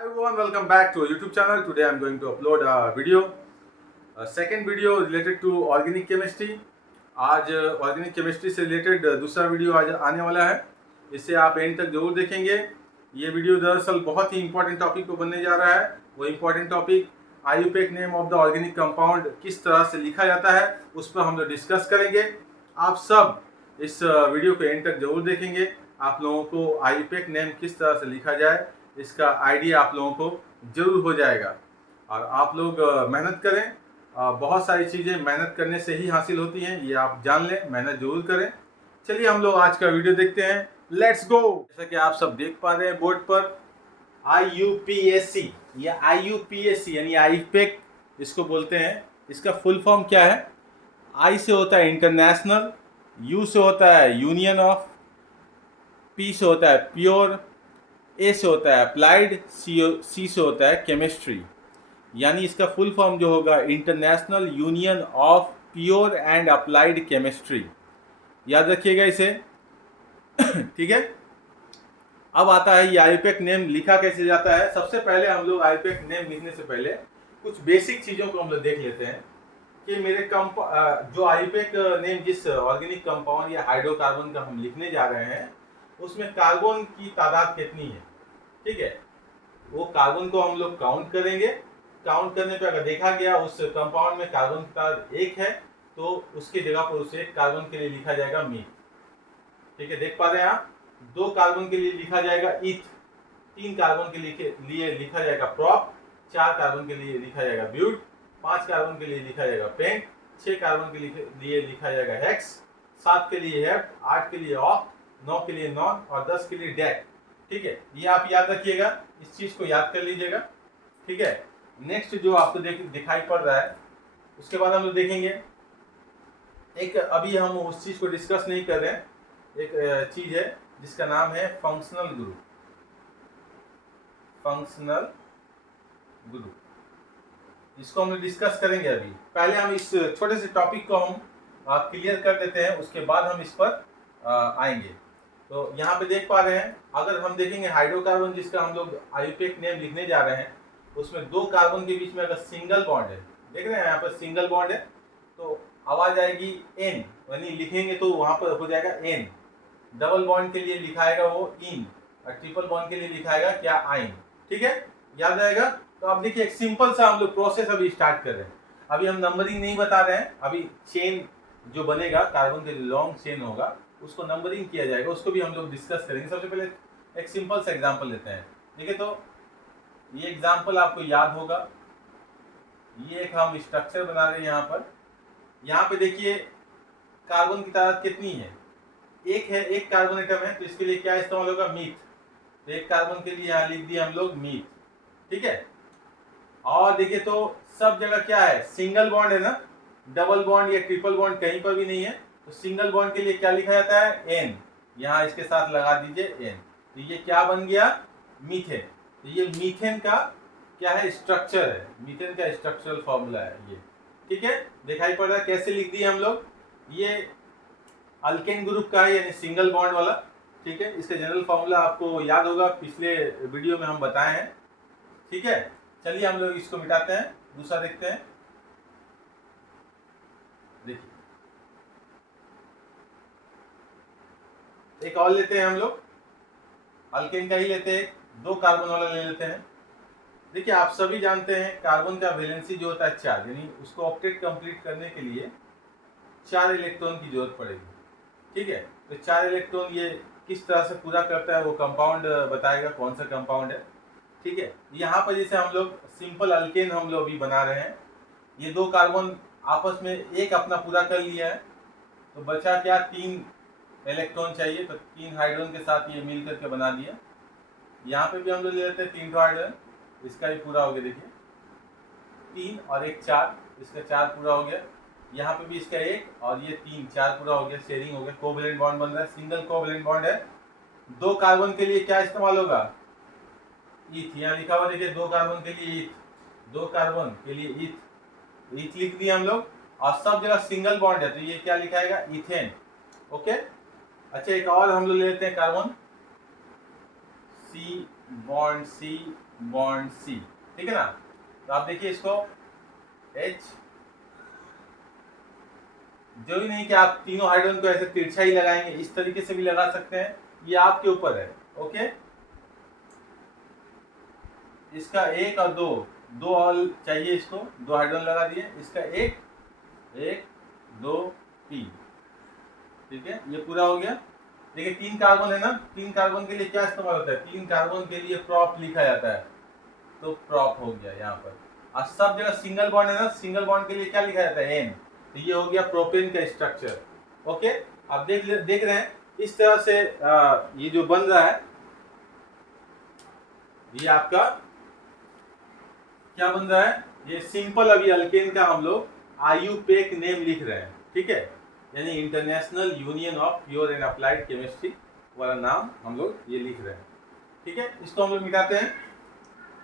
Hi everyone, welcome back to our YouTube channel. Today I'm going to upload a video, a second video related to organic chemistry. आज organic chemistry से related दूसरा video आज आने वाला है, इसे आप एंड तक जरूर देखेंगे। ये वीडियो दरअसल बहुत ही इंपॉर्टेंट टॉपिक पर बनने जा रहा है। वो important topic IUPAC name of the organic compound किस तरह से लिखा जाता है उस पर हम लोग डिस्कस करेंगे। आप सब इस वीडियो को एंड तक जरूर देखेंगे। आप लोगों को आईयूपीएक नेम किस तरह से लिखा जाए इसका आइडिया आप लोगों को जरूर हो जाएगा। और आप लोग मेहनत करें, बहुत सारी चीज़ें मेहनत करने से ही हासिल होती हैं, ये आप जान लें, मेहनत जरूर करें। चलिए हम लोग आज का वीडियो देखते हैं, लेट्स गो। जैसा कि आप सब देख पा रहे हैं बोर्ड पर IUPAC या IUPAC यानी आईयूपीएक इसको बोलते हैं। इसका फुल फॉर्म क्या है? आई से होता है इंटरनेशनल, यू से होता है यूनियन ऑफ, पी से होता है प्योर, ए से होता है अप्लाइड, सी से होता है केमिस्ट्री। यानी इसका फुल फॉर्म जो होगा international union of pure and applied chemistry. याद रखिएगा इसे। ठीक है। अब आता है ये आईयूपीएक नेम लिखा कैसे जाता है। सबसे पहले हम लोग आईयूपीएक नेम लिखने से पहले कुछ बेसिक चीज़ों को हम लोग देख लेते हैं कि मेरे जो आईयूपीएक नेम जिस ऑर्गेनिक कंपाउंड या हाइड्रोकार्बन का हम लिखने जा रहे हैं उसमें कार्बन की तादाद कितनी है। ठीक है, वो कार्बन को हम लोग काउंट करेंगे। काउंट करने पे अगर देखा गया उस कंपाउंड में कार्बन की तादाद 1 है तो उसकी जगह पर उसे कार्बन के लिए लिखा जाएगा मीथ। ठीक है, देख पा रहे हैं आप। 2 कार्बन के लिए लिखा जाएगा ईथ, 3 कार्बन के लिए लिखा जाएगा प्रॉप, 4 कार्बन के लिए लिखा जाएगा ब्यूट, 5 कार्बन के लिए लिखा जाएगा पेंट, 6 कार्बन के लिए लिखा जाएगा हेक्स, 7 के लिए हेप्ट, 8 के लिए ऑक्ट, 9 के लिए नॉन और 10 के लिए डेक। ठीक है, ये आप याद रखिएगा, इस चीज को याद कर लीजिएगा। ठीक है, नेक्स्ट जो आपको दिखाई पड़ रहा है उसके बाद हम लोग देखेंगे एक, अभी हम उस चीज को डिस्कस नहीं कर रहे हैं, एक चीज है जिसका नाम है फंक्शनल ग्रुप। फंक्शनल ग्रुप इसको हम लोग डिस्कस करेंगे। अभी पहले हम इस छोटे से टॉपिक को हम क्लियर कर देते हैं, उसके बाद हम इस पर आएंगे। तो यहाँ पे देख पा रहे हैं, अगर हम देखेंगे हाइड्रोकार्बन जिसका हम लोग आईयूपीएक नेम लिखने जा रहे हैं उसमें 2 कार्बन के बीच में अगर सिंगल बॉन्ड है, देख रहे हैं यहाँ पर सिंगल बॉन्ड है, तो आवाज आएगी एन, यानी लिखेंगे तो वहां पर हो जाएगा एन। डबल बॉन्ड के लिए लिखाएगा वो इन, और ट्रिपल बॉन्ड के लिए लिखाएगा क्या, आइन। ठीक है, याद आएगा। तो अब देखिए एक सिंपल सा हम लोग प्रोसेस अभी स्टार्ट कर रहे हैं। अभी हम नंबरिंग नहीं बता रहे हैं, अभी चेन जो बनेगा कार्बन के लॉन्ग चेन होगा उसको नंबरिंग किया जाएगा, उसको भी हम लोग डिस्कस करेंगे। सबसे पहले एक सिंपल सा एग्जांपल लेते हैं। ठीक है, तो ये एग्जांपल आपको याद होगा। ये एक हम स्ट्रक्चर बना रहे हैं यहाँ पर। यहाँ पे देखिए कार्बन की तादाद कितनी है, 1 है, 1 कार्बन एटम है, तो इसके लिए क्या इस्तेमाल होगा, मीथ। तो 1 कार्बन के लिए यहाँ लिख दिया हम लोग मीथ। ठीक है, और देखिए तो सब जगह क्या है, सिंगल बॉन्ड है ना, डबल बॉन्ड या ट्रिपल बॉन्ड कहीं पर भी नहीं है। तो सिंगल बॉन्ड के लिए क्या लिखा जाता है, एन। यहाँ इसके साथ लगा दीजिए एन, तो ये क्या बन गया, मीथेन। तो ये मीथेन का क्या है, स्ट्रक्चर है, मीथेन का स्ट्रक्चरल फॉर्मूला है ये। ठीक है, दिखाई पड़ रहा है कैसे लिख दिए हम लोग। ये अल्केन ग्रुप का है यानी सिंगल बॉन्ड वाला। ठीक है, इसका जनरल फॉर्मूला आपको याद होगा, पिछले वीडियो में हम बताए हैं। ठीक है, चलिए हम लोग इसको मिटाते हैं, दूसरा देखते हैं। देखिए एक और लेते हैं हम लोग, अल्केन का ही लेते हैं, 2 कार्बन वाला ले लेते हैं। देखिए आप सभी जानते हैं कार्बन का वैलेंसी जो होता है 4, यानी उसको ऑक्टेट कंप्लीट करने के लिए 4 इलेक्ट्रॉन की जरूरत पड़ेगी। ठीक है, तो 4 इलेक्ट्रॉन ये किस तरह से पूरा करता है वो कंपाउंड बताएगा कौन सा कंपाउंड है। ठीक है, यहाँ पर जैसे हम लोग सिंपल अल्केन हम लोग अभी बना रहे हैं, ये 2 कार्बन आपस में एक अपना पूरा कर लिया है, तो बचा क्या, 3 इलेक्ट्रॉन चाहिए, तो 3 हाइड्रोजन के साथ ये मिल करके बना दिया। यहाँ पे भी हम लोग ले लेते हैं 3 हाइड्रोजन, इसका भी पूरा हो गया। देखिए 3 और 1 4, इसका 4 पूरा हो गया। यहाँ पे भी इसका 1 और ये 3 4 पूरा हो गया, शेयरिंग हो गया, कोवैलेंट बॉन्ड बन रहा है, सिंगल कोवैलेंट बॉन्ड है। 2 कार्बन के लिए क्या इस्तेमाल होगा, ईथ। यहाँ लिखा हुआ देखिए 2 कार्बन के लिए ईथ, 2 कार्बन के लिए ईथ, ईथ लिख दिया हम लोग। और सब जगह सिंगल बॉन्ड है तो ये क्या लिखाएगा, इथेन। ओके, अच्छा एक और हम लोग ले लेते हैं कार्बन, सी बॉन्ड सी बॉन्ड सी, ठीक है ना। तो आप देखिए इसको H, जो ही नहीं कि आप तीनों हाइड्रोजन को ऐसे तिरछा ही लगाएंगे, इस तरीके से भी लगा सकते हैं, ये आपके ऊपर है। ओके, इसका एक और दो, दो और चाहिए इसको, दो हाइड्रोजन लगा दिए, इसका एक, एक, दो, तीन, ठीक है, ये पूरा हो गया। देखिए 3 कार्बन है ना, 3 कार्बन के लिए क्या इस्तेमाल होता है, 3 कार्बन के लिए प्रॉप लिखा जाता है, तो प्रॉप हो गया यहाँ पर। और सब जगह सिंगल बॉन्ड है ना, सिंगल बॉन्ड के लिए क्या लिखा जाता है, एन, तो ये हो गया प्रोपेन का स्ट्रक्चर। ओके, आप देख रहे हैं इस तरह से ये जो बन रहा है, ये आपका क्या बन रहा है, ये सिंपल अभी अल्केन का हम लोग आईयूपेक नेम लिख रहे हैं, ठीक है, यानी international union of pure and applied chemistry वाला नाम हम लोग ये लिख रहे हैं, ठीक है। इसको हम लोग मिटाते हैं,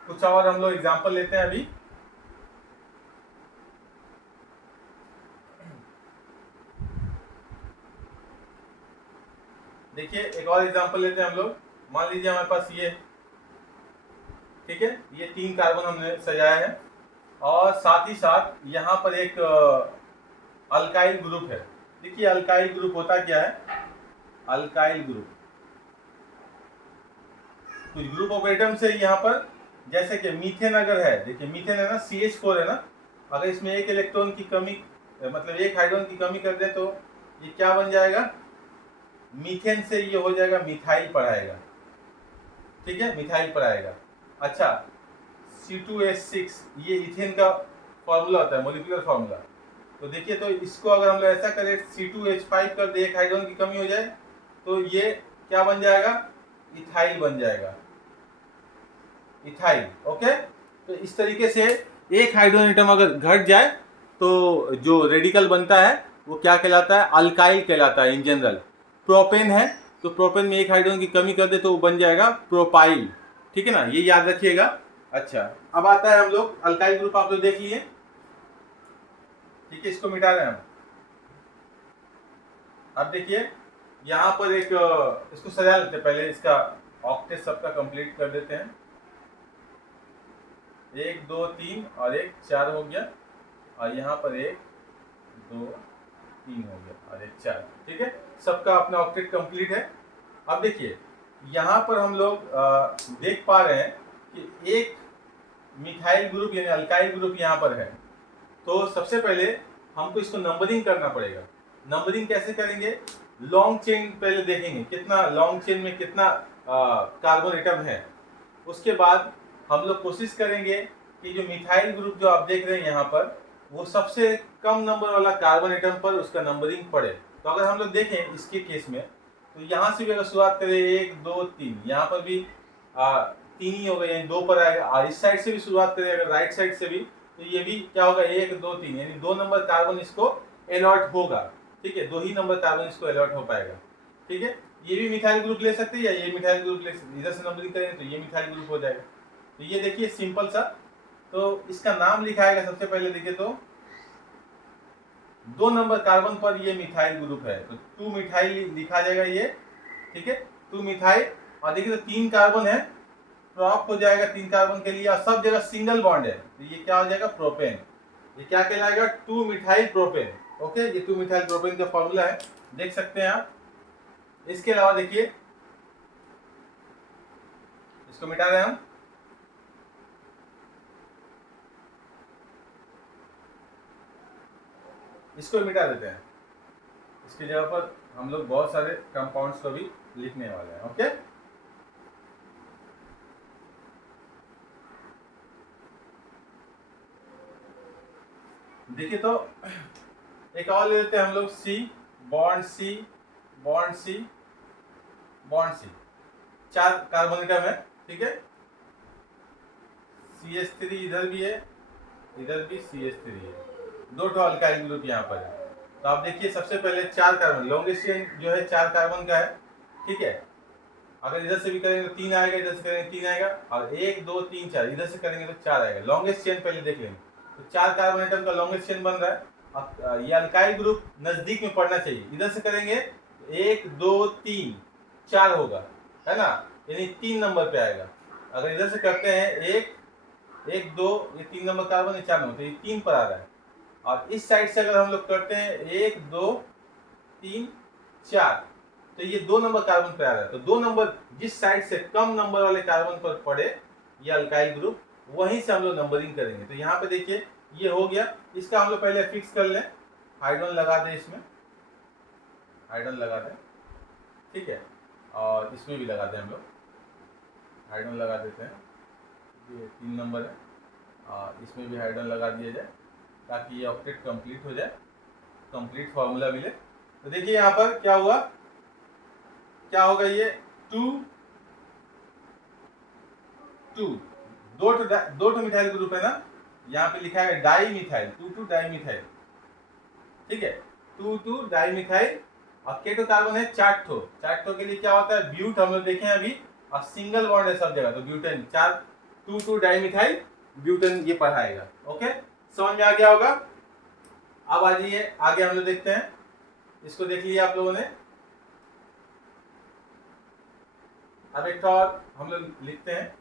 कुछ और हम लोग एग्जांपल लेते हैं अभी। देखिए एक और एग्जांपल लेते हैं हम लोग, मान लीजिए हमारे पास ये, ठीक है, ये 3 कार्बन हमने सजाया है, और साथ ही साथ यहाँ पर एक अल्काइल ग्रुप है। देखिए अल्काइल ग्रुप होता क्या है, अल्काइल ग्रुप कुछ ग्रुप ऑफ एटम्स है यहाँ पर, जैसे कि मीथेन अगर है, देखिए मीथेन है ना, CH4 है ना, अगर इसमें एक इलेक्ट्रॉन की कमी, मतलब एक हाइड्रोजन की कमी कर दे, तो ये क्या बन जाएगा, मीथेन से ये हो जाएगा मिथाइल पर आएगा, ठीक है, मिथाइल पर आएगा। अच्छा, C2H6 ये इथेन का फॉर्मूला होता है, मोलिकुलर फॉर्मूला। तो देखिए, तो इसको अगर हम लोग ऐसा करें, C2H5 कर दे, एक हाइड्रोजन की कमी हो जाए, तो ये क्या बन जाएगा, इथाइल बन जाएगा, इथाइल। ओके, तो इस तरीके से एक हाइड्रोजन एटम अगर घट जाए तो जो रेडिकल बनता है वो क्या कहलाता है, अल्काइल कहलाता है इन जनरल। प्रोपेन है तो प्रोपेन में एक हाइड्रोजन की कमी कर दे तो वो बन जाएगा प्रोपाइल, ठीक है ना, ये याद रखिएगा। अच्छा, अब आता है हम लोग अल्काइल ग्रुप, आप लोग देख लिए, ठीक है, इसको मिटा रहे हैं हम। अब देखिए यहाँ पर एक, इसको सजा लेते हैं, पहले इसका ऑक्टेट सबका कंप्लीट कर देते हैं, 1 2 3 और 1 4 हो गया, और यहाँ पर 1 2 3 हो गया और 1 4, ठीक है, सबका अपना ऑक्टेट कंप्लीट है। अब देखिए यहाँ पर हम लोग देख पा रहे हैं कि एक मिथाइल ग्रुप यानी अल्काइल ग्रुप यहाँ पर है, तो सबसे पहले हमको इसको नंबरिंग करना पड़ेगा। नंबरिंग कैसे करेंगे, लॉन्ग चेन पहले देखेंगे, कितना लॉन्ग चेन में कितना कार्बन एटम है, उसके बाद हम लोग कोशिश करेंगे कि जो मिथाइल ग्रुप जो आप देख रहे हैं यहाँ पर, वो सबसे कम नंबर वाला कार्बन एटम पर उसका नंबरिंग पड़े। तो अगर हम लोग देखें इसके केस में, तो यहाँ से भी अगर शुरुआत करें 1 2 3, यहाँ पर भी 3 ही होगा, यानी 2 पर आएगा, और इस साइड से भी शुरुआत करें अगर राइट साइड से भी, तो ये भी क्या होगा, 1 2 3, यानी 2 नंबर कार्बन इसको अलॉट होगा, ठीक है, 2 ही नंबर कार्बन इसको अलॉट हो पाएगा, ठीक है। ये भी मिथाइल ग्रुप ले सकते हैं या ये मिथाइल ग्रुप ले सकते, इधर से नंबरिंग करेंगे तो ये मिथाइल ग्रुप हो जाएगा। तो ये देखिए सिंपल सा, तो इसका नाम लिखाएगा सबसे पहले, देखिए तो 2 नंबर कार्बन पर ये मिथाइल ग्रुप है, तो 2 मिथाइल लिखा जाएगा ये, ठीक है, 2 मिथाइल, और देखिए तो 3 कार्बन है, प्रॉप हो जाएगा 3 कार्बन के लिए, और सब जगह सिंगल बॉन्ड है, तो ये क्या हो जाएगा, प्रोपेन, ये क्या कहलाएगा, 2 मिथाइल प्रोपेन। ओके, ये 2 मिथाइल प्रोपेन का फॉर्मूला है, देख सकते हैं आप। इसके अलावा देखिए, इसको मिटा रहे हैं हम, इसको मिटा देते हैं, इसकी जगह पर हम लोग बहुत सारे कंपाउंड्स को भी लिखने वाले हैं। ओके, देखिए तो एक और ले लेते हैं हम लोग, C bond C bond C bond C, 4 carbon atom है, ठीक है, CH3 इधर भी है, इधर भी CH3 है, 2 अल्काइल ग्रुप यहाँ पर है। तो आप देखिए सबसे पहले 4 कार्बन, लॉन्गेस्ट चेन जो है 4 कार्बन का है, ठीक है, अगर इधर से भी करेंगे तो 3 आएगा, इधर से करेंगे 3 आएगा, और 1 2 3 4 इधर से करेंगे तो 4 आएगा। लॉन्गेस्ट चेन पहले देख लेंगे, तो 4 कार्बन एटम का लॉन्गेस्ट चेन बन रहा है। अब ये अल्काइल ग्रुप नजदीक में पड़ना चाहिए, इधर से करेंगे 1 2 3 4 होगा, है ना, यानी 3 नंबर पे आएगा। अगर इधर से करते हैं 1 2, ये 3 नंबर कार्बन, ये 4 नंबर, तो ये 3 पर आ रहा है। और इस साइड से अगर हम लोग करते हैं 1 2 3 4, तो ये 2 नंबर कार्बन पे आ रहा है। तो 2 नंबर जिस साइड से कम नंबर वाले कार्बन पर पड़े ये अल्काइल ग्रुप, वहीं से हम लोग नंबरिंग करेंगे। तो यहाँ पे देखिए ये हो गया। इसका हम लोग पहले फिक्स कर लें, हाइड्रोजन लगा दें, इसमें हाइड्रोजन लगा दें, ठीक है। और इसमें भी लगा दें, हम लोग हाइड्रोजन लगा देते हैं, ये 3 नंबर है। और इसमें भी हाइड्रोजन लगा दिया जाए ताकि ये ऑक्टेट कंप्लीट हो जाए, कंप्लीट फार्मूला मिले। तो देखिए यहाँ पर क्या हुआ, क्या होगा, ये 2 2 दो मिथाइल ग्रुप है ना, यहाँ पे लिखा है डाई मिथाइल, 2 डाई मिथाइल, ठीक है। 2 डाई मिथाइल। और केटो कार्बन है 4 ठो, 4 ठो के लिए क्या होता है, ब्यूट हम लोग देखे हैं अभी, और सिंगल बॉन्ड है सब जगह, तो ब्यूटेन 2 डाई मिथाइल ब्यूटेन ये पढ़ाएगा। ओके, समझ में आ गया होगा। अब आ जाइए आगे हम लोग देखते हैं, इसको देख लिया आप लोगों ने। अब एक और हम लोग लिखते हैं,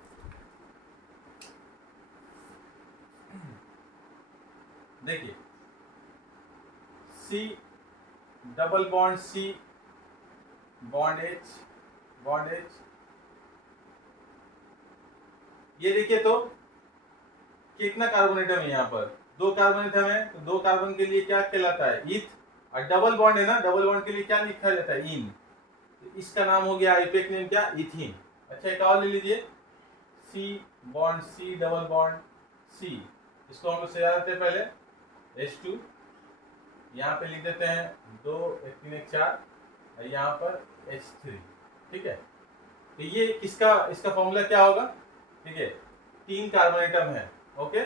देखिए C double bond C bond H, ये देखिए तो कितना कार्बन एटम है, यहाँ पर 2 कार्बन एटम है, तो 2 कार्बन के लिए क्या कहलाता है, ईथ। और डबल बॉन्ड है ना, डबल बॉन्ड के लिए क्या लिखा जाता है, इन। तो इसका नाम हो गया आईयूपैक नेम क्या, इथीन। अच्छा एक और ले लीजिए, C bond C double bond C, इसको हम लोग सजा देते हैं पहले H2, यहाँ पे लिख देते हैं 2 1 3 1 4, और यहाँ पर H3, ठीक है। तो ये किसका, इसका फॉर्मूला क्या होगा, ठीक है, 3 कार्बन एटम है। ओके,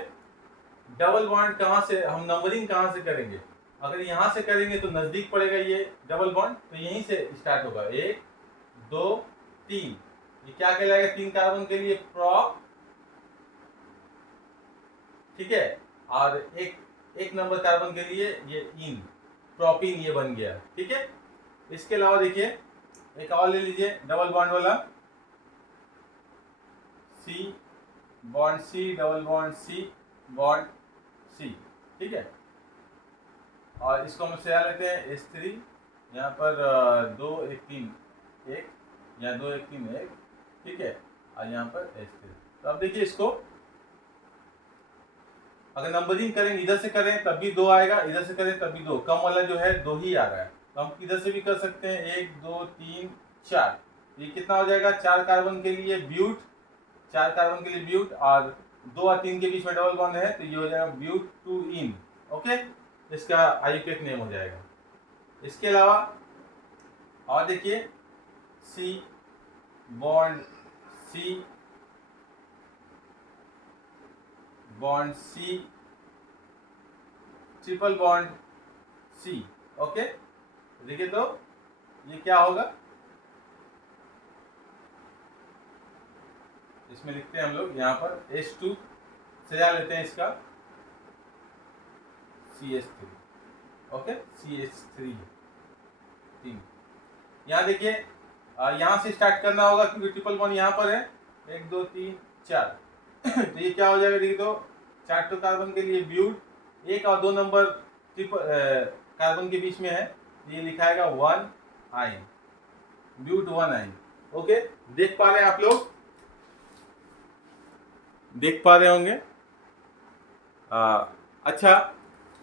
डबल बॉन्ड कहाँ से, हम नंबरिंग कहाँ से करेंगे, अगर यहाँ से करेंगे तो नजदीक पड़ेगा ये डबल बॉन्ड, तो यहीं से स्टार्ट होगा, 1 2 3, ये क्या कहलाएगा, 3 कार्बन के लिए प्रोप, ठीक है। और एक नंबर कार्बन के लिए ये इन, प्रोपीन ये बन गया, ठीक है। इसके अलावा देखिए एक और ले लीजिए डबल बॉन्ड वाला, C bond C double bond C bond C, ठीक है। और इसको हम सजा लेते हैं H3, यहाँ पर 2 1 3 1, या 2 1 3 1, ठीक है। और यहाँ पर H3। तो अब देखिए इसको अगर नंबरिंग करेंगे, इधर से करें तब भी 2 आएगा, इधर से करें तब भी 2, कम वाला जो है 2 ही आ रहा है। तो हम इधर से भी कर सकते हैं 1 2 3 4, ये कितना हो जाएगा, 4 कार्बन के लिए ब्यूट, 4 कार्बन के लिए ब्यूट, और 2 और 3 के बीच में डबल बॉन्ड है, तो ये हो जाएगा ब्यूट 2 इन। ओके, इसका आईयूपैक नेम हो जाएगा। इसके अलावा और देखिए C bond C bond C triple bond C, okay. देखिए तो ये क्या होगा, इसमें लिखते हैं हम लोग यहाँ पर H2 सजा लेते हैं इसका CH3, ओके, CH3 3। यहाँ देखिए यहाँ से स्टार्ट करना होगा क्योंकि ट्रिपल बॉन्ड यहाँ पर है, 1 2 3 4, तो ये क्या हो जाएगा, देखिए तो 4 तो कार्बन के लिए ब्यूट, 1 और 2 नंबर कार्बन के बीच में है, ये लिखाएगा 1 आइन, ब्यूट 1 आइन। ओके, देख पा रहे हैं आप लोग, देख पा रहे होंगे। अच्छा,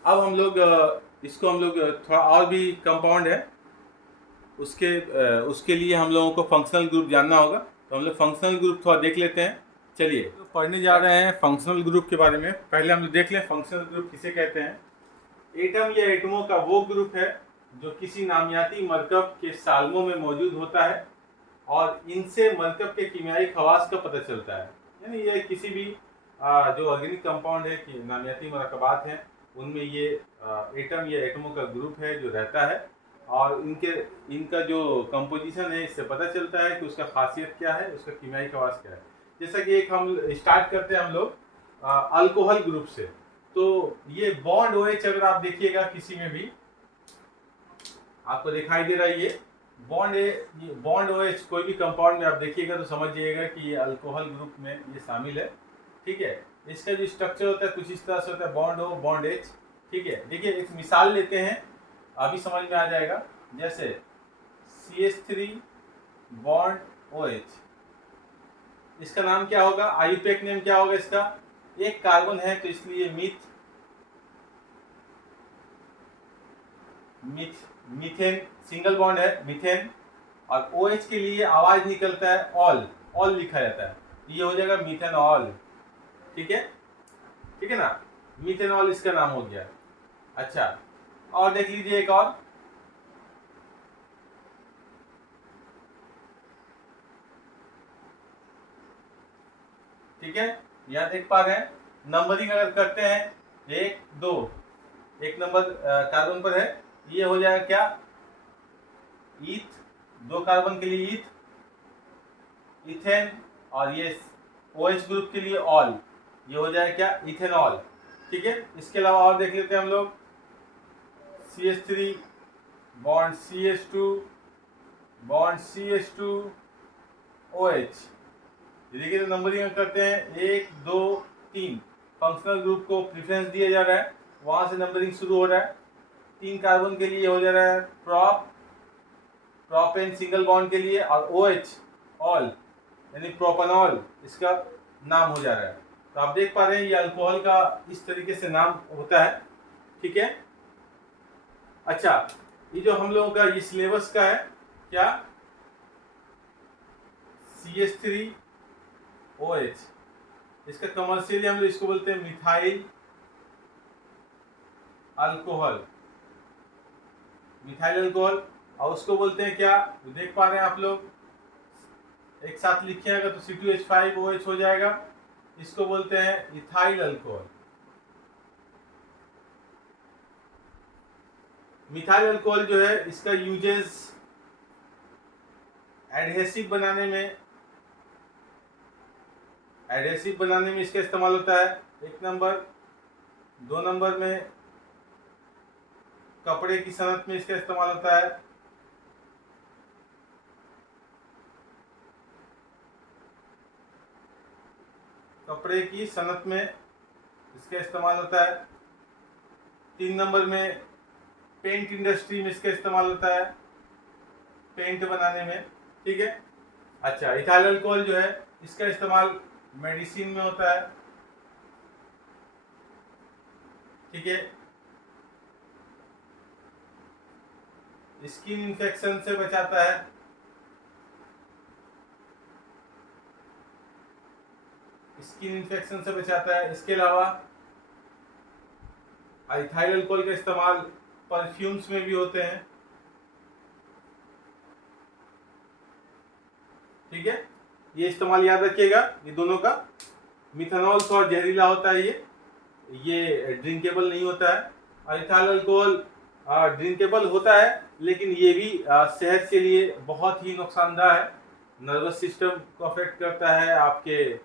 अब हम लोग इसको हम लोग थोड़ा और भी कंपाउंड है, उसके लिए हम लोगों को फंक्शनल ग्रुप जानना होगा, तो हम लोग फंक्शनल ग्रुप थोड़ा देख लेते हैं। चलिए तो पढ़ने जा रहे हैं फंक्शनल ग्रुप के बारे में। पहले हम लोग देख लें फंक्शनल ग्रुप किसे कहते हैं। एटम या एटमों का वो ग्रुप है जो किसी नामियाती मरकब के साल्मों में मौजूद होता है और इनसे मरकब के कीमियाई खवास का पता चलता है। यानी ये किसी भी जो ऑर्गेनिक कंपाउंड है कि नामियाती मरकबात हैं उनमें ये एटम या एटमों का ग्रुप है जो रहता है, और इनका जो कंपोजिशन है इससे पता चलता है कि उसका खासियत क्या है, उसका कीमियाई खवास क्या है। जैसा कि एक हम स्टार्ट करते हैं हम लोग अल्कोहल ग्रुप से, तो ये बॉन्ड OH अगर आप देखिएगा किसी में भी आपको दिखाई दे रहा है, बॉन्ड OH कोई भी कंपाउंड में आप देखिएगा तो समझ जाइएगा कि ये अल्कोहल ग्रुप में ये शामिल है। ठीक है, इसका जो स्ट्रक्चर होता है कुछ इस तरह से होता है, बॉन्ड O बॉन्ड H। ठीक है, देखिए एक मिसाल लेते हैं, अभी समझ में आ जाएगा। जैसे CH3 बॉन्ड OH, इसका नाम क्या होगा, आईयूपैक नेम क्या होगा इसका, एक कार्बन है तो इसलिए मीथेन, सिंगल बॉन्ड है मीथेन, और OH के लिए आवाज निकलता है ऑल लिखा जाता है, ये हो जाएगा मीथेनॉल। ठीक है ना, मीथेनॉल इसका नाम हो गया। अच्छा, और देख लीजिए एक और, ठीक है, यहाँ देख पा रहे हैं, नंबरिंग अगर करते हैं 1 2, एक नंबर कार्बन पर है, ये हो जाएगा क्या, ईथ, 2 कार्बन के लिए इथेन, और ये OH ग्रुप के लिए ऑल, ये हो जाएगा क्या, इथेनॉल। ठीक है, इसके अलावा और देख लेते हैं हम लोग, CH3 bond CH2 bond CH2 OH, देखिए तो नंबरिंग करते हैं 1 2 3, फंक्शनल ग्रुप को प्रेफरेंस दिया जा रहा है, वहां से नंबरिंग शुरू हो रहा है। 3 कार्बन के लिए हो जा रहा है प्रोपेन सिंगल बॉन्ड के लिए, और OH ऑल यानी प्रोपेनॉल इसका नाम हो जा रहा है। तो आप देख पा रहे हैं ये अल्कोहल का इस तरीके से नाम होता है। ठीक है, अच्छा, ये जो हम लोगों का ये सिलेबस का है क्या, CH3OH, इसका कमर्शियली हम लोग इसको बोलते हैं मिथाइल अल्कोहल, और उसको बोलते हैं क्या, तो देख पा रहे हैं आप लोग, एक साथ लिखिएगा तो C2H5OH हो जाएगा, इसको बोलते हैं इथाइल अल्कोहल। मिथाइल अल्कोहल जो है इसका यूजेस एडहेसिव बनाने में इसका इस्तेमाल होता है, 1 नंबर, 2 नंबर में कपड़े की सनत में इसका इस्तेमाल होता है, कपड़े की सनत में इसका इस्तेमाल होता है। 3 नंबर में पेंट इंडस्ट्री में इसका इस्तेमाल होता है, पेंट बनाने में। ठीक है, अच्छा, इथाइल अल्कोहल जो है इसका इस्तेमाल मेडिसिन में होता है। ठीक है, स्किन इन्फेक्शन से बचाता है, इसके अलावा इथाइल अल्कोहल का इस्तेमाल परफ्यूम्स में भी होते हैं। ठीक है, ये इस्तेमाल याद रखिएगा, ये दोनों का। मिथेनॉल थोड़ा जहरीला होता है, ये ड्रिंकेबल नहीं होता है, और इथाइल अल्कोहल ड्रिंकेबल होता है, लेकिन ये भी सेहत के लिए बहुत ही नुकसानदायक है, नर्वस सिस्टम को अफेक्ट करता है, आपके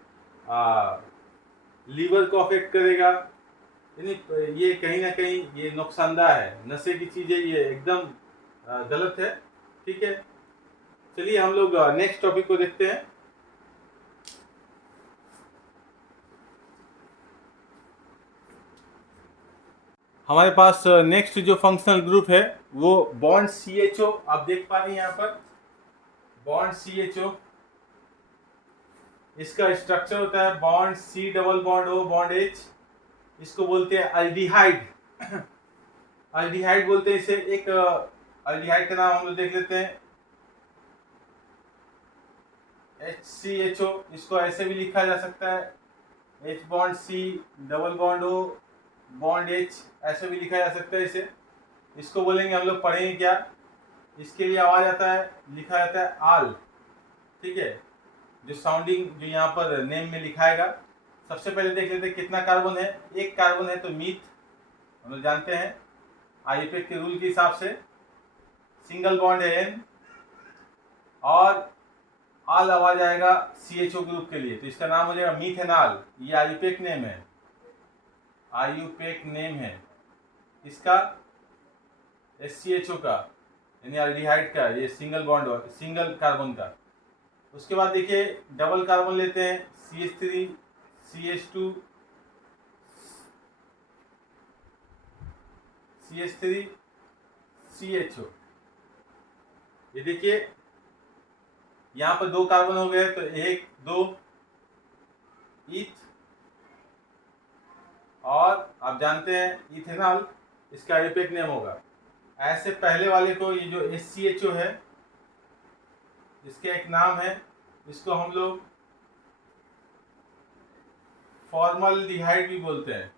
लीवर को अफेक्ट करेगा, यानी ये कहीं ना कहीं ये नुकसानदायक है, नशे की चीज़ें ये एकदम गलत है। ठीक है, चलिए हम लोग नेक्स्ट टॉपिक को देखते हैं। हमारे पास नेक्स्ट जो फंक्शनल ग्रुप है वो बॉन्ड CHO, आप देख पा रहे हैं यहाँ पर बॉन्ड CHO, इसका स्ट्रक्चर होता है bond C double bond O bond H, इसको बोलते हैं अल्डिहाइड। अल्डिहाइड बोलते हैं इसे। एक अल्डिहाइड का नाम हम लोग देख लेते हैं, HCHO, इसको ऐसे भी लिखा जा सकता है, H bond C double bond O bond H, ऐसे भी लिखा जा सकता है इसे। इसको बोलेंगे हम लोग, पढ़ेंगे क्या, इसके लिए आवाज आता है, लिखा जाता है आल। ठीक है, जो साउंडिंग जो यहाँ पर नेम में लिखाएगा। सबसे पहले देख लेते हैं कितना कार्बन है, 1 कार्बन है तो मीथ, हम लोग जानते हैं आईयूपैक के रूल के हिसाब से, सिंगल बॉन्ड है N, और आल आवाज आएगा CHO ग्रुप के लिए, तो इसका नाम हो जाएगा मीथेनॉल। ये आईयूपैक नेम है इसका, SCHO का। यानी एल्डिहाइड का, ये सिंगल बॉन्ड, सिंगल कार्बन का। उसके बाद देखिए डबल कार्बन लेते हैं, CH3 CH2 CH3 CHO। ये देखिए यहाँ पर 2 कार्बन हो गए, तो 1 2 ईथ, और आप जानते हैं इथेनॉल इसका आईयूपीएक नेम होगा। ऐसे पहले वाले को, ये जो SCHO है, इसका एक नाम है, इसको हम लोग फॉर्मल्डिहाइड भी बोलते हैं।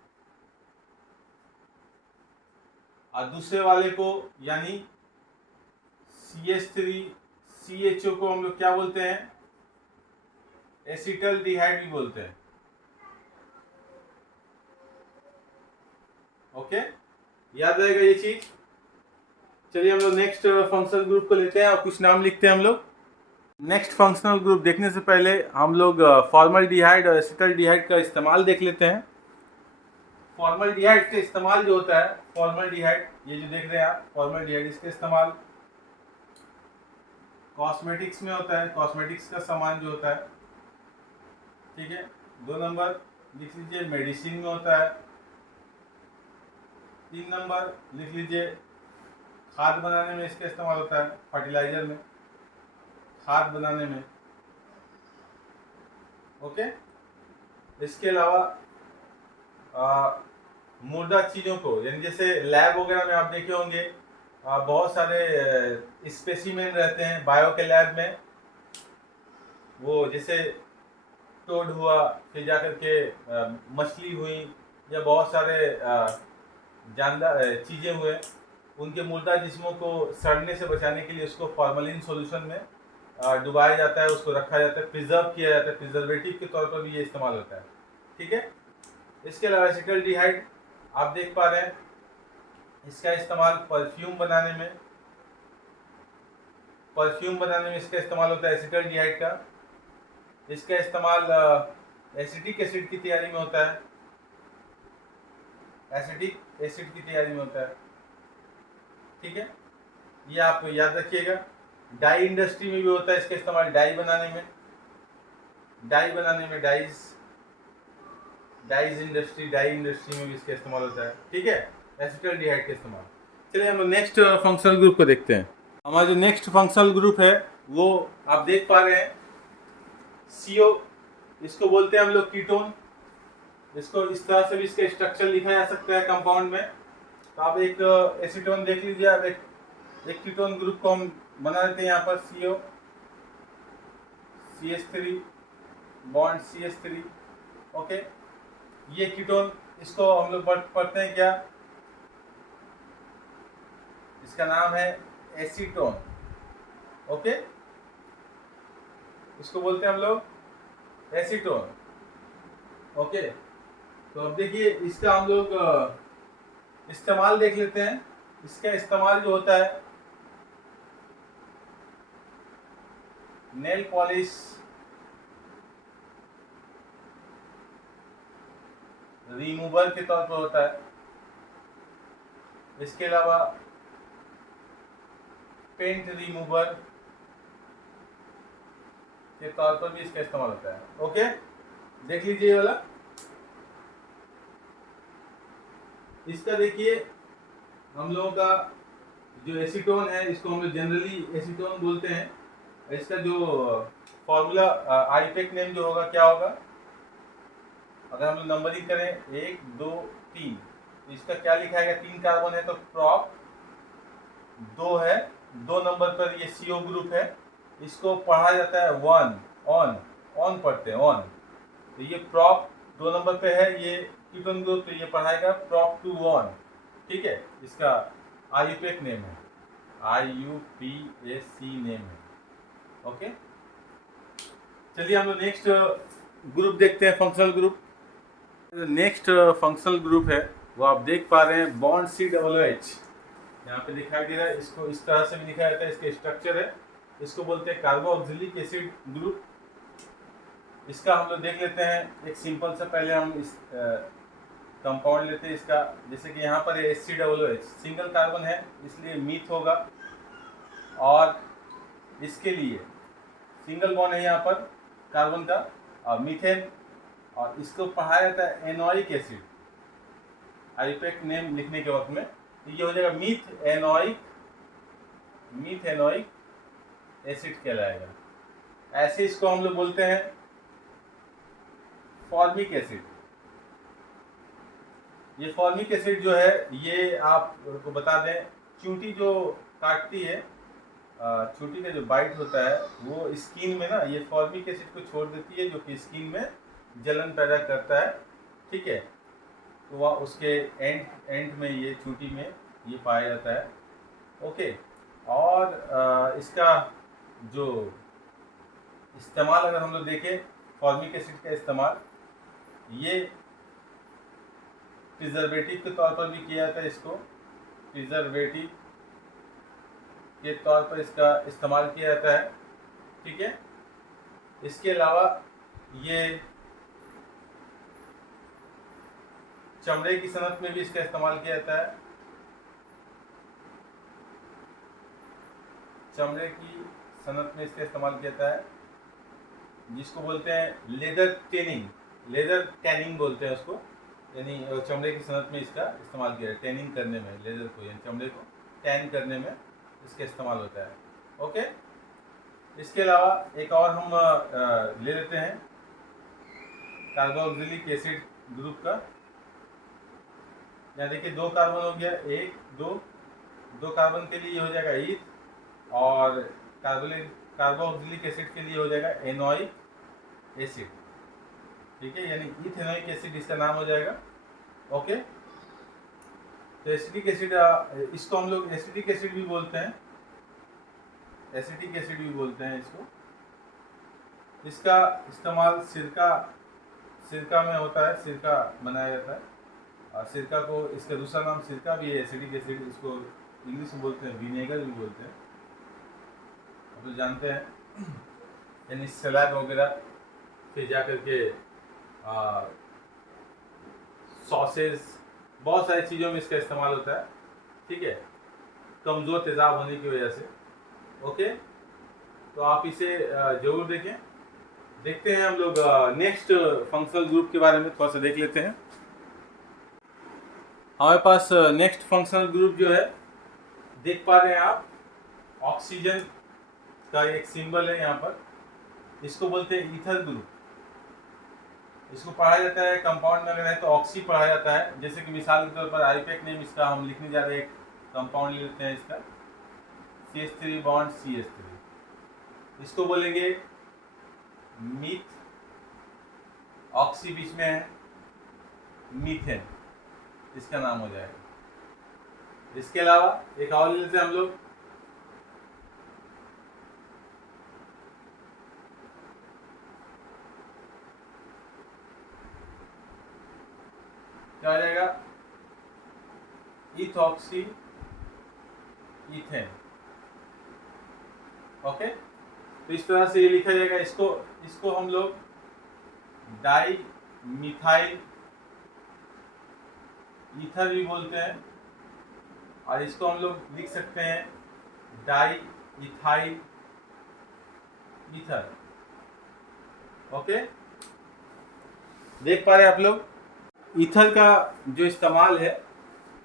और दूसरे वाले को यानी CH3 CHO को हम लोग क्या बोलते हैं, एसिटल्डिहाइड भी बोलते हैं। ओके, याद रहेगा ये चीज। चलिए हम लोग नेक्स्ट फंक्शनल ग्रुप को लेते हैं और कुछ नाम लिखते हैं हम लोग। नेक्स्ट फंक्शनल ग्रुप देखने से पहले हम लोग फॉर्मल्डिहाइड और एसिटल्डिहाइड का इस्तेमाल देख लेते हैं। फॉर्मल्डिहाइड का इस्तेमाल जो होता है, फॉर्मल्डिहाइड ये जो देख रहे हैं आप, फॉर्मल्डिहाइड, इसका इस्तेमाल कॉस्मेटिक्स में होता है, कॉस्मेटिक्स का सामान जो होता है, ठीक है। 2 नंबर लिख लीजिए मेडिसिन में होता है। 3 नंबर लिख लीजिए खाद बनाने में इसका इस्तेमाल होता है, फर्टिलाइजर में, खाद बनाने में। ओके, इसके अलावा मुर्दा चीज़ों को, यानी जैसे लैब वगैरह में आप देखे होंगे बहुत सारे स्पेसिमेन रहते हैं बायो के लैब में, वो जैसे टोड हुआ, फिर जा करके मछली हुई, या बहुत सारे जानदार चीज़ें हुए, उनके मुर्दा जिस्मों को सड़ने से बचाने के लिए उसको फॉर्मलिन सॉल्यूशन में डुबाया जाता है, उसको रखा जाता है, प्रिजर्व किया जाता है, प्रिजर्वेटिव के तौर पर भी ये इस्तेमाल होता है, ठीक है। इसके अलावा एसिटल्डिहाइड आप देख पा रहे हैं, इसका इस्तेमाल परफ्यूम बनाने में, इसका इस्तेमाल होता है एसिटल्डिहाइड का। इसका इस्तेमाल एसिटिक एसिड की तैयारी में होता है, एसिटिक एसिड की तैयारी में होता है, ठीक है, ये आप याद रखिएगा। डाई इंडस्ट्री में भी होता है इसका इस्तेमाल, डाई बनाने में, डाई इंडस्ट्री में भी इसका इस्तेमाल होता है, ठीक है, एसिटल्डिहाइड का इस्तेमाल। चलिए हम नेक्स्ट फंक्शनल ग्रुप को देखते हैं। हमारा जो नेक्स्ट फंक्शनल ग्रुप है वो आप देख पा रहे हैं, CO, इसको बोलते हैं हम लोग कीटोन। इसको इस तरह से भी इसका स्ट्रक्चर लिखा जा सकता है कंपाउंड में। तो आप एक एसीटोन देख लीजिए, आप एक कीटोन ग्रुप को हम बना देते हैं यहाँ पर, CO CH3 bond CH3। Okay, ये कीटोन, इसको हम लोग पढ़ते हैं क्या, इसका नाम है एसीटोन। ओके, इसको बोलते हैं हम लोग एसीटोन। ओके, तो अब देखिए इसका हम लोग इस्तेमाल देख लेते हैं। इसका इस्तेमाल जो होता है नेल पॉलिश, रिमूवर के तौर पर होता है। इसके अलावा पेंट रिमूवर के तौर पर भी इसका इस्तेमाल होता है। ओके, देख लीजिए ये वाला। इसका देखिए हम लोगों का जो एसीटोन है, इसको हम लोग जनरली एसीटोन बोलते हैं। इसका जो फॉर्मूला आईयूपीएक नेम जो होगा क्या होगा, अगर हम लोग नंबरिंग करें 1 2 3, इसका क्या लिखा है, 3 कार्बन है तो प्रॉप 2 है, 2 नंबर पर ये CO ग्रुप है, इसको पढ़ा जाता है 1 ऑन पढ़ते हैं ऑन, तो ये प्रॉप 2 नंबर पे है ये कीटोन ग्रुप, तो ये पढ़ाएगा प्रॉप 2 ऑन, ठीक है। इसका आईयूपीएक नेम है, IUPAC नेम है। ओके, चलिए हम लोग नेक्स्ट ग्रुप देखते हैं, functional group. Next functional group है वो आप देख पा रहे हैं, बॉन्ड COOH यहाँ पे दिखाई दे रहा है। इसको इस तरह से भी लिखा जाता है, इसके स्ट्रक्चर है, इसको बोलते हैं कार्बोक्सिलिक एसिड ग्रुप। इसका हम लोग देख लेते हैं एक सिंपल सा, पहले हम इस कंपाउंड लेते हैं इसका, जैसे कि यहाँ पर HCOOH सिंगल कार्बन है इसलिए मीथ होगा, और इसके लिए सिंगल बॉन्ड है यहाँ पर कार्बन का और मीथेन, और इसको पढ़ाया जाता है एनोइक एसिड। आईयूपैक नेम लिखने के वक्त में तो ये हो जाएगा मीथेनोइक एसिड कहलाएगा। ऐसे इसको हम लोग बोलते हैं फॉर्मिक एसिड। ये फॉर्मिक एसिड जो है ये आपको बता दें, चूंटी जो काटती है, चूंटी का जो बाइट होता है वो स्किन में ना ये फॉर्मिक एसिड को छोड़ देती है, जो कि स्किन में जलन पैदा करता है। ठीक है, तो वह उसके एंड में ये चूंटी में ये पाया जाता है। ओके, और इसका जो इस्तेमाल अगर हम लोग देखें फॉर्मिक एसिड का इस्तेमाल, ये प्रिजर्वेटिव के तौर पर भी किया जाता है। इसको प्रिजर्वेटिव के तौर पर इसका इस्तेमाल किया जाता है। ठीक है, इसके अलावा ये चमड़े की सनत में भी इसका इस्तेमाल किया जाता है। चमड़े की सनत में इसका इस्तेमाल किया जाता है, जिसको बोलते हैं लेदर टैनिंग बोलते हैं उसको, यानी चमड़े की सनत में इसका इस्तेमाल किया है। टैनिंग करने में लेदर को, यानी चमड़े को टैन करने में इसका इस्तेमाल होता है। ओके, इसके अलावा एक और हम ले लेते हैं कार्बोक्सिलिक एसिड ग्रुप का। यहाँ देखिए 2 कार्बन हो गया, 1 2 कार्बन के लिए हो जाएगा ईथ, और कार्बोक्सिलिक एसिड के लिए हो जाएगा एनोइक एसिड। ठीक है, यानी इथेनोइक एसिड इसका नाम हो जाएगा। ओके, तो एसिटिक एसिड, इसको हम लोग एसिटिक एसिड भी बोलते हैं, इसको। इसका इस्तेमाल सिरका में होता है, सिरका बनाया जाता है। और सिरका को, इसका दूसरा नाम सिरका भी है, एसिटिक एसिड, इसको इंग्लिश में बोलते हैं विनेगर भी बोलते हैं, आप तो जानते हैं। यानी सलाद वगैरह फिर जा करके सॉसेज, बहुत सारी चीज़ों में इसका इस्तेमाल होता है। ठीक है, कमज़ोर तेज़ाब होने की वजह से। ओके, तो आप इसे ज़रूर देखें। देखते हैं हम लोग नेक्स्ट फंक्शनल ग्रुप के बारे में थोड़ा सा देख लेते हैं। हमारे पास नेक्स्ट फंक्शनल ग्रुप जो है, देख पा रहे हैं आप, ऑक्सीजन का एक सिंबल है यहाँ पर, इसको बोलते हैं ईथर ग्रुप। इसको पढ़ा जाता है कंपाउंड में, अगर है तो ऑक्सी पढ़ा जाता है। जैसे कि मिसाल के तौर पर आईयूपैक नेम इसका हम लिखने जा रहे हैं, एक कंपाउंड ले लेते हैं इसका CH3 बॉन्ड CH3, इसको बोलेंगे मीथ, ऑक्सी बीच में है, मीथेन इसका नाम हो जाएगा। इसके अलावा एक और ले लेते हैं हम लोग, क्या आ जाएगा, इथॉक्सी इथेन। ओके, तो इस तरह से ये लिखा जाएगा। इसको हम लोग डाई मिथाइल ईथर भी बोलते हैं, और इसको हम लोग लिख सकते हैं डाई इथाइल ईथर। ओके, देख पा रहे हैं आप लोग, ईथर का जो इस्तेमाल है,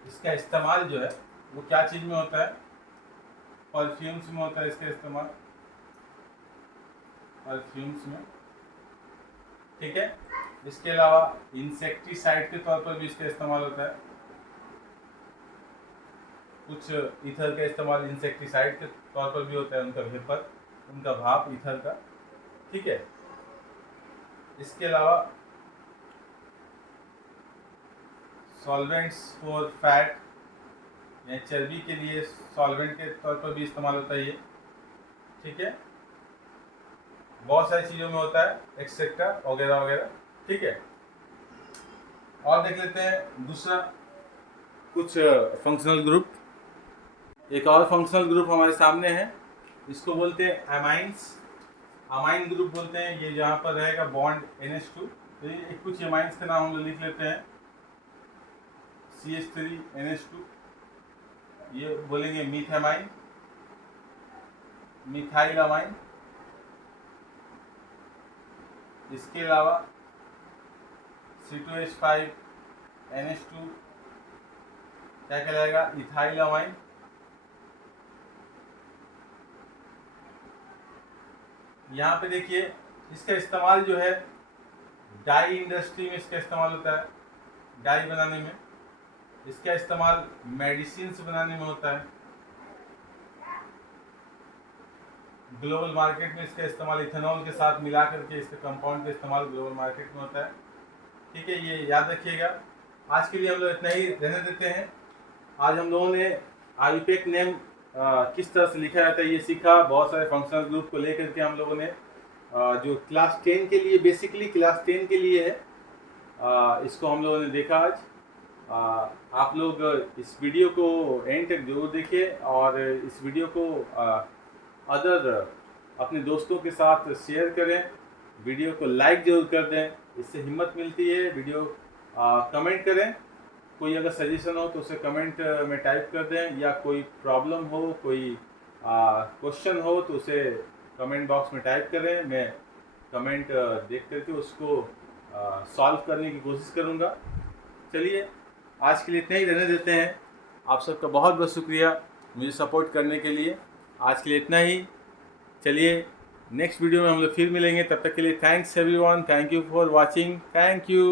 इसका इस्तेमाल जो है वो क्या चीज़ में होता है, परफ्यूम्स में होता है इसका इस्तेमाल, परफ्यूम्स में। ठीक है, इसके अलावा इंसेक्टिसाइड के तौर पर भी इसका इस्तेमाल होता है। कुछ ईथर का इस्तेमाल इंसेक्टिसाइड के तौर पर भी होता है, उनका वेपर, उनका भाप ईथर का। ठीक है, इसके अलावा सॉल्वेंट्स फॉर फैट, या चर्बी के लिए सॉल्वेंट के तौर पर भी इस्तेमाल होता है ये। ठीक है, बहुत सारी चीज़ों में होता है, एक्सेट्रा वगैरह वगैरह। ठीक है, और देख लेते हैं दूसरा कुछ फंक्शनल ग्रुप। एक और फंक्शनल ग्रुप हमारे सामने है, इसको बोलते हैं अमाइंस, अमाइन ग्रुप बोलते हैं। ये जहाँ पर रहेगा बॉन्ड NH2, तो ये कुछ अमाइंस का नाम हम लोग लिख लेते हैं, CH3 NH2, ये बोलेंगे मीथामाइन, मिथाइलामाइन, इसके अलावा C2H5NH2 क्या कहलाएगा, इथाइलामाइन। यहाँ पे देखिए इसका इस्तेमाल जो है डाई इंडस्ट्री में इसका इस्तेमाल होता है, डाई बनाने में। इसका इस्तेमाल मेडिसिन बनाने में होता है। ग्लोबल मार्केट में इसका इस्तेमाल इथेनॉल के साथ मिला करके इसके कंपाउंड का इस्तेमाल ग्लोबल मार्केट में होता है। ठीक है, ये याद रखिएगा। आज के लिए हम लोग इतना ही रहने देते हैं। आज हम लोगों ने आईयूपैक नेम किस तरह से लिखा जाता है ये सीखा। बहुत सारे फंक्शनल ग्रुप को लेकर के हम लोगों ने जो क्लास 10 के लिए, बेसिकली क्लास 10 के लिए है, इसको हम लोगों ने देखा आज। आप लोग इस वीडियो को एंड तक जरूर देखिए और इस वीडियो को अदर अपने दोस्तों के साथ शेयर करें। वीडियो को लाइक जरूर कर दें, इससे हिम्मत मिलती है। वीडियो कमेंट करें, कोई अगर सजेशन हो तो उसे कमेंट में टाइप कर दें, या कोई प्रॉब्लम हो, कोई क्वेश्चन हो तो उसे कमेंट बॉक्स में टाइप करें। मैं कमेंट देख करके उसको सॉल्व करने की कोशिश करूँगा। चलिए आज के लिए इतना ही रहने देते हैं। आप सबका बहुत बहुत शुक्रिया मुझे सपोर्ट करने के लिए। आज के लिए इतना ही। चलिए नेक्स्ट वीडियो में हम लोग फिर मिलेंगे। तब तक के लिए thanks everyone, thank you for watching, thank you.